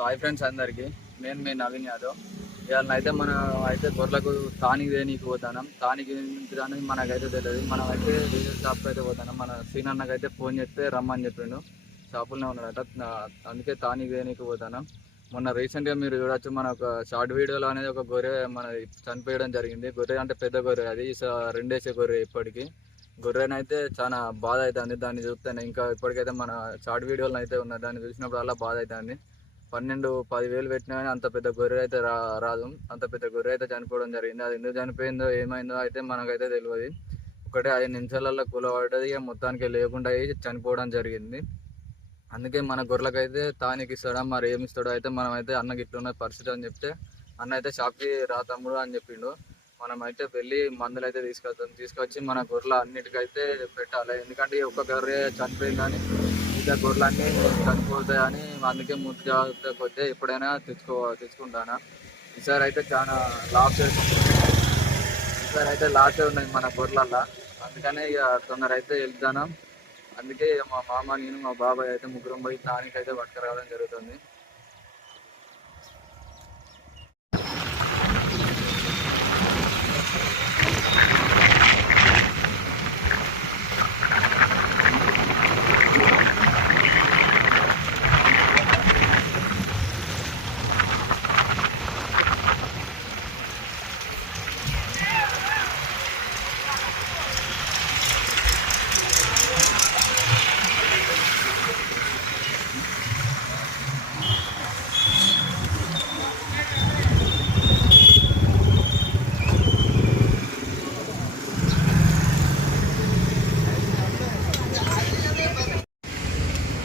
So hi friends అందరికీ. నేను మీ నవీన్ యాదవ్. ఇవాళ అయితే మనం అయితే గొర్రెలకు తానికి దేనికి పోతాం తానికి దానికి మనకైతే తెలియదు మనం అయితే రీజన్ షాప్కి అయితే పోతాం మన సీనన్నకి అయితే ఫోన్ చేస్తే రమ్మని చెప్పిండు. షాపులోనే ఉన్నాడట. అందుకే తానికి దేనికి పోతాం మొన్న రీసెంట్గా మీరు చూడొచ్చు మన ఒక షార్ట్ వీడియోలో అనేది ఒక గొర్రె మన చనిపోయడం జరిగింది. గొర్రె అంటే పెద్ద గొర్రె. అది స- రెండేసే గొర్రె ఇప్పటికీ. గొర్రెనైతే చాలా బాధ అవుతుంది దాన్ని చూస్తేనే ఇంకా ఇప్పటికైతే మన షార్ట్ వీడియోలో అయితే ఉన్నది దాన్ని చూసినప్పుడు అలా బాధ అవుతుంది పన్నెండు పదివేలు పెట్టినా కానీ అంత పెద్ద గొర్రె అయితే రా రాదు. అంత పెద్ద గొర్రె అయితే చనిపోవడం జరిగింది. అది ఎందుకు చనిపోయిందో ఏమైందో అయితే మనకైతే తెలియదు ఒకటే ఐదు నిమిషాలలో కూలబడ్డది. ఇక మొత్తానికి లేకుండా అయ్యి చనిపోవడం జరిగింది. అందుకే మన గొర్రెలకైతే తానికి ఇస్తాడా మరి ఏమి ఇస్తాడో అయితే మనం అయితే అన్నకి ఇట్లున్న పరిస్థితి అని చెప్తే అన్న అయితే షాప్కి రా తమ్ముడు అని చెప్పిండు. మనం అయితే వెళ్ళి మందులు అయితే తీసుకొస్తాం తీసుకొచ్చి మన గొర్రెల అన్నిటికైతే పెట్టాలి. ఎందుకంటే ఈ ఒక్క గొర్రె చనిపోయింది కానీ మిగతా గొర్రెలన్నీ చనిపోతాయని అందుకే ముందు జాగ్రత్త కొద్దిగా ఎప్పుడైనా తెచ్చుకో తెచ్చుకుంటానా. ఈసారి అయితే చాలా లాస్ ఈసారి అయితే లాస్ ఉన్నాయి మన గొర్రెలల్లో. అందుకనే ఇక తొందర అయితే వెళ్తాను. అందుకే మా మామ నేను మా బాబాయ్ అయితే ముగ్గురం పోయి తానికి పట్టుకురావడం జరుగుతుంది.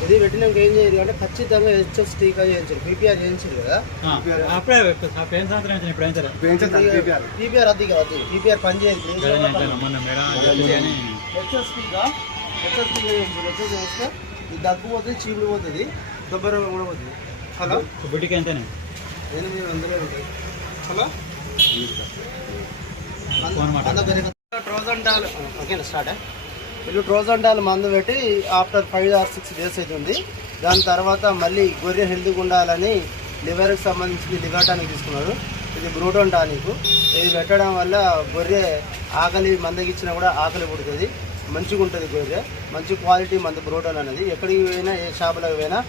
ఇది పెట్టినాక ఏం చేయరు అంటే ఖచ్చితంగా హెచ్ఎఫ్ టీకా చేయించారు పీపీఆర్ చేయించారు కదా. అప్పుడే పీపీఆర్ అది కాదు అది పీపీఆర్ పని చేయదు మొన్న మేడం జల్దీ అని. హెచ్ఎస్ టీకా హెచ్ఎస్ టీకా చేయించారు హెచ్ఎస్ చేస్తే ఈ దగ్గు పోతుంది చీముడు పోతుంది కొబ్బరి రోగం కూడా పోతుంది. హలో? బుడ్డికి ఎంతనే? ఎనిమిది వందలే ఉంటుంది హలో? ఫోన్ మాట్లాడు. ట్రోజన్ డాల్ ఓకే స్టార్ట్? వీళ్ళు ట్రోజన్ మందు పెట్టి after five or six days అవుతుంది. దాని తర్వాత మళ్ళీ గొర్రె హెల్త్గా ఉండాలని లివర్కి సంబంధించి లివర్ టానిక్ తీసుకున్నారు. ఇది బ్రూటోన్ టానిక్. ఇది పెట్టడం వల్ల గొర్రె ఆకలి మందగిచ్చినా కూడా ఆకలి పుడుతుంది. మంచిగా ఉంటుంది గొర్రె. మంచి క్వాలిటీ మందు బ్రోటోన్ అనేది. ఎక్కడికి పోయినా ఏ షాపులకు పోయినా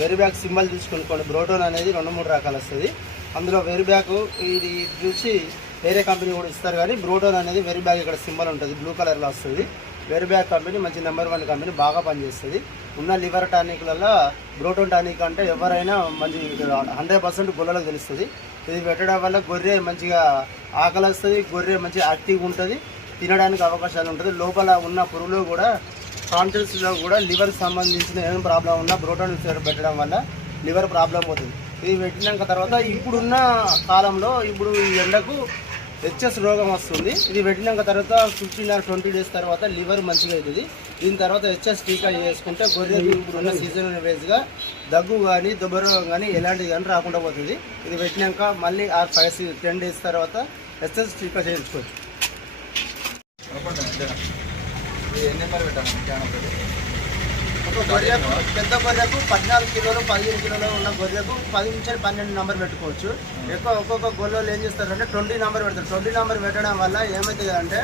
వెరీ బ్యాక్ సింబల్ చూసుకొనుకోండి బ్రోటోన్ అనేది రెండు మూడు రకాలు వస్తుంది. అందులో వెరీ బ్యాక్ ఇది చూసి వేరే కంపెనీ కూడా ఇస్తారు కానీ బ్రోటోన్ అనేది వెరీ బ్యాగ్ ఇక్కడ సింబల్ ఉంటుంది. బ్లూ కలర్లో వస్తుంది. వెరీ బ్యాగ్ కంపెనీ మంచి నెంబర్ వన్ కంపెనీ బాగా పనిచేస్తుంది. ఉన్న లివర్ టానిక్లలో బ్రోటోన్ టానిక్ అంటే ఎవరైనా మంచి హండ్రెడ్ పర్సెంట్ గొల్లలో తెలుస్తుంది. ఇది పెట్టడం వల్ల గొర్రె మంచిగా ఆకలి వస్తుంది గొర్రె మంచి యాక్టివ్గా ఉంటుంది తినడానికి అవకాశాలు ఉంటుంది. లోపల ఉన్న పురుగులు కూడా కాన్షియస్లో కూడా లివర్ సంబంధించిన ఏం ప్రాబ్లం ఉన్నా బ్రోటోన్ పెట్టడం వల్ల లివర్ ప్రాబ్లం పోతుంది ఇది పెట్టినాక తర్వాత ఇప్పుడున్న కాలంలో ఇప్పుడు ఈ ఎండకు హెచ్ఎస్ రోగం వస్తుంది. ఇది పెట్టినాక తర్వాత ఫిఫ్టీన్ ఆర్ ట్వంటీ డేస్ తర్వాత లివర్ మంచిగా అవుతుంది. దీని తర్వాత హెచ్ఎస్ టీకా చేసుకుంటే గొర్రె ఇప్పుడున్న సీజన్ వేస్గా దగ్గు కానీ దుబ్బరోగం కానీ ఎలాంటిది కానీ రాకుండా పోతుంది. ఇది పెట్టినాక మళ్ళీ ఆ ఫైవ్ టెన్ డేస్ తర్వాత హెచ్ఎస్ టీకా చేయించుకోవచ్చు. ఒక గొర్రెకు పెద్ద గొర్రెకు పద్నాలుగు కిలోలు పదిహేను కిలోలు ఉన్న గొర్రెకు పది నుంచి పన్నెండు నెంబర్ పెట్టుకోవచ్చు. ఎక్కువ ఒక్కొక్క గొర్రెలు ఏం చేస్తారంటే ట్వంటీ నెంబర్ పెడతారు. ట్వంటీ నెంబర్ పెట్టడం వల్ల ఏమవుతుంది అంటే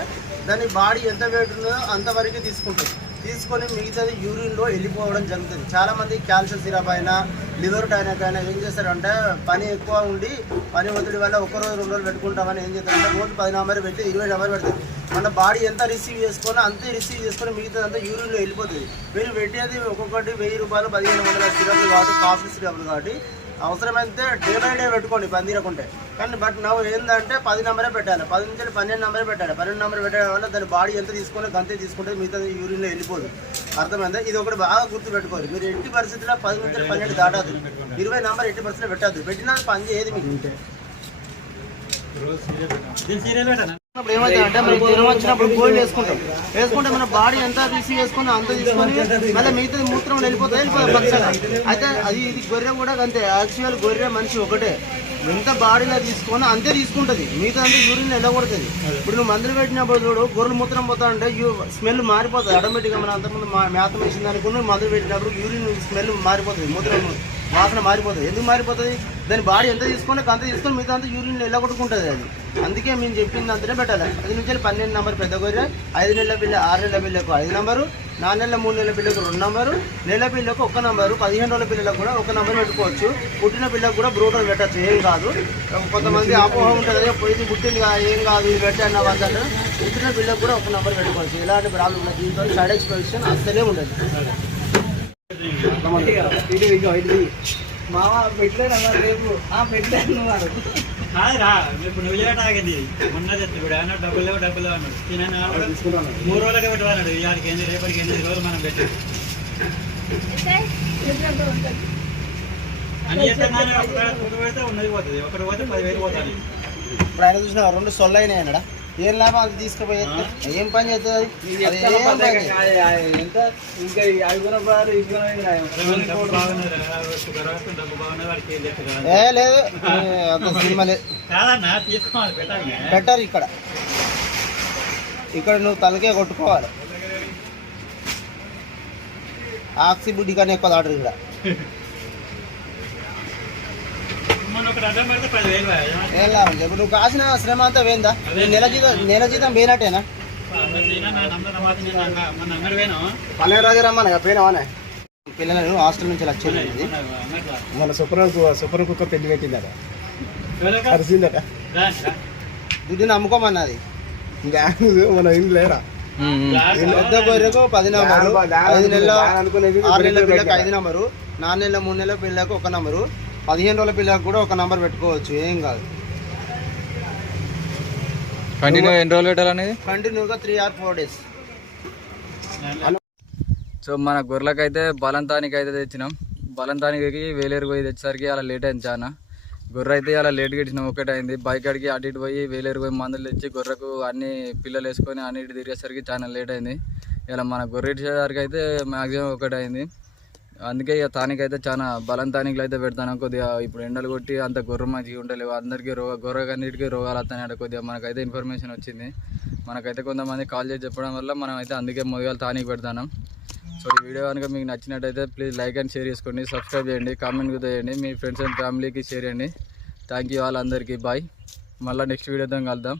దాని బాడీ ఎంత వెయిట్ ఉందో అంతవరకు తీసుకుంటుంది. తీసుకొని మిగతాది యూరిన్లో వెళ్ళిపోవడం జరుగుతుంది. చాలామంది క్యాల్షియం సిరప్ అయినా లివర్ టానిక్ ఆయన ఏం చేస్తారంటే పని ఎక్కువ ఉండి పని ఒత్తిడి వల్ల ఒక రోజు రెండు రోజులు పెట్టుకుంటామని ఏం చేస్తారంటే రోజు పది నెంబర్ పెట్టి ఇరవై నెంబర్ పెడతారు. మన బాడీ ఎంత రిసీవ్ చేసుకున్నా అంతే రిసీవ్ చేసుకొని మిగతా అంతా యూరిన్లో వెళ్ళిపోతుంది. మీరు పెట్టేది ఒక్కొక్కటి వెయ్యి రూపాయలు పదిహేను వందల సిరప్లు కాబట్టి కాఫీ సిరప్లు కాబట్టి అవసరమైతే డే బై డే పెట్టుకోండి పని తీరకుంటే. కానీ బట్ నవ్వు ఏంటంటే పది నెంబరే పెట్టాలి. పది నుంచి పన్నెండు నెంబరే పెట్టాలి. పన్నెండు నెంబర్ పెట్టడం వల్ల దాని బాడీ ఎంత తీసుకుని గంతే తీసుకుంటే మిగతా యూరిన్లో వెళ్ళిపోదు. అర్థమైందా? ఇది ఒకటి బాగా గుర్తు పెట్టుకోవాలి మీరు ఎట్టి పరిస్థితుల్లో పది నుంచి పన్నెండు దాటదు ఇరవై నెంబర్ ఎట్టి పరిస్థితుల్లో పెట్టద్దు. పెట్టినా పని చేయదు మీకు ఏమవుతుందంటే జ్వరం వచ్చినప్పుడు గోల్డ్ వేసుకుంటాం. వేసుకుంటే మన బాడీ ఎంత తీసి చేసుకుందో అంత తీసుకొని మళ్ళీ మిగతా మూత్రం వెళ్ళిపోతుంది వెళ్ళిపోతుంది పచ్చగా అయితే అది ఇది గొర్రె కూడా అంతే. యాక్చువల్ గొర్రె మనిషి ఒకటే. ఎంత బాడీలో తీసుకొని అంతే తీసుకుంటుంది. మిగతా అంటే యూరిన్ వెళ్ళకూడదు ఇప్పుడు నువ్వు మందులు పెట్టినప్పుడు చూడు గొర్రెలు మూత్రం పోతా అంటే స్మెల్ మారిపోతుంది. ఆటోమేటిక్గా మన అంతకుముందు మేత వేసిన అనుకుని మందులు పెట్టినప్పుడు యూరిన్ స్మెల్ మారిపోతుంది మూత్రం వాసన మారిపోతుంది. ఎందుకు మారిపోతుంది? దాని బాడీ ఎంత తీసుకుంటే అంత తీసుకొని మిగతా అంతా యూరిన్ ఎలా కొట్టుకుంటుంది అది. అందుకే మేము చెప్పింది అంతనే పెట్టాలి. అది నుంచి పన్నెండు నెంబర్ పెద్ద గొర్రె ఐదు నెలల పిల్ల ఆరు నెలల పిల్లకు ఐదు నెంబరు నాలుగు నెలల మూడు నెలల పిల్లకు రెండు నెంబరు నెల పిల్లకు ఒక నెంబరు పదిహేను రోజుల పిల్లలకు కూడా ఒక నెంబర్ పెట్టుకోవచ్చు. పుట్టిన పిల్లకు కూడా బ్రూటర్ పెట్టచ్చు ఏం కాదు. కొంతమంది అపోహ ఉంటుంది అదే పుట్టింది కాదు, ఏం కాదు ఇది పెట్టాను అంటారు. పుట్టిన పిల్లకు కూడా ఒక నెంబర్ పెట్టుకోవచ్చు. ఎలాంటి ప్రాబ్లం ఉండదు దీంతో సైడ్ ఎక్స్పెక్షన్ అస్సలే ఉండదు. మామ పెట్టలేనా రేపు పెట్టలేను కాదురా ఇప్పుడు నువ్వు ఆగింది. మొన్న చెప్తే ఇప్పుడు అన్న డబ్బులు లేవు డబ్బులు లేవు అన్నాడు. తినని మూడు రోజులకే పెట్టమన్నాడు ఇవాళకి ఏంది రేపటికి ఎనిమిది రోజులు మనం పెట్టి. అని చెప్తే నాన్న పెడితే ఉన్నది పోతుంది. ఒకటి పోతే పదివేలు పోతుంది. ఇప్పుడు ఆయన చూసిన రెండు సొల్లు అయినాయి అన్నాడా? ఏం లాభం అది తీసుకుపోయి ఏం పని చేస్తుంది అది? అది ఏం పని చేయదు. ఎంత ఇంకా ఐదుగుణ బారు ఇసుకున్న డబ్బు బాగున్నది రా, షుగర్ వస్తుంది, డబ్బు బాగున్నది వాడికి ఏం లేదు కదా. ఏ లేదు ఏ, అంత సినిమా లేదు కాదన్నా తీసుకోవాలి పెట్టాలి బెటర్ ఇక్కడ ఇక్కడ నువ్వు తలకే కొట్టుకోవాలి ఆక్సి బుడ్డి కానీ ఎక్కువ ఆర్డర్ ఇక్కడ ఏం లాభం చెప్పు నువ్వు కాసిన శ్రమ అంతా పోయిందా నెల జీతం నెల జీతం పోయినట్టేనా పల్లె రోజు పోయినావానే పిల్లలను హాస్టల్ నుంచి వచ్చింది మన సుప్ర సుప్ర కుక్క పెళ్ళి పెట్టిందట ఇది అరిసిందట దుడ్డుని అమ్ముకోమన్నది మన ఇంట్లో లేరా పెద్ద గొర్రెకు పది నెంబరు ఐదు నెలల అనుకునేది ఆరు నెలల పిల్లకు ఐదు నెంబరు నాలుగు నెలల మూడు నెలల పిల్లలకు ఒక నెంబరు పదిహేను రోజుల పిల్లకు కూడా ఒక నెంబర్ పెట్టుకోవచ్చు ఏం కాదు. కంటిన్యూ ఎన్ని రోజులు పెట్టాలనేది? కంటిన్యూగా three or four days so మన గొర్రెలకు అయితే బలంతానికి అయితే తెచ్చినాం. బలంతానికి వేలేరు పోయి తెచ్చేసరికి అలా లేట్ అయింది చాలా గొర్రె అయితే అలా లేట్గా ఇచ్చినాం ఒకటే అయింది. బైక్ అడిగి అటు ఇటు పోయి వేలేరు పోయి మందులు తెచ్చి గొర్రెకు అన్ని పిల్లలు వేసుకొని అన్ని ఇటు తిరిగేసరికి చాలా లేట్ అయింది. ఇలా మన గొర్రె ఇచ్చేసరికి అయితే మ్యాక్సిమం ఒకటే అయింది. అందుకే ఇక తానికైతే చాలా బలం తానికలు అయితే పెడతాను. కొద్దిగా ఇప్పుడు ఎండలు కొట్టి అంత గొర్రె మంచిగా ఉండలేవు. అందరికీ రోగ గొర్రెకన్నిటికీ రోగాలు వస్తాయి కొద్దిగా మనకైతే ఇన్ఫర్మేషన్ వచ్చింది. మనకైతే కొంతమంది కాల్ చేసి చెప్పడం వల్ల మనం అయితే అందుకే మొదలు తానికి పెడతాను. సో ఈ వీడియో కనుక మీకు నచ్చినట్టయితే ప్లీజ్ లైక్ అండ్ షేర్ చేసుకోండి. సబ్స్క్రైబ్ చేయండి. కామెంట్ కూడా చేయండి. మీ ఫ్రెండ్స్ అండ్ ఫ్యామిలీకి షేర్ చేయండి. థ్యాంక్ యూ వాళ్ళందరికీ బాయ్ మళ్ళీ నెక్స్ట్ వీడియోతో కలుద్దాం.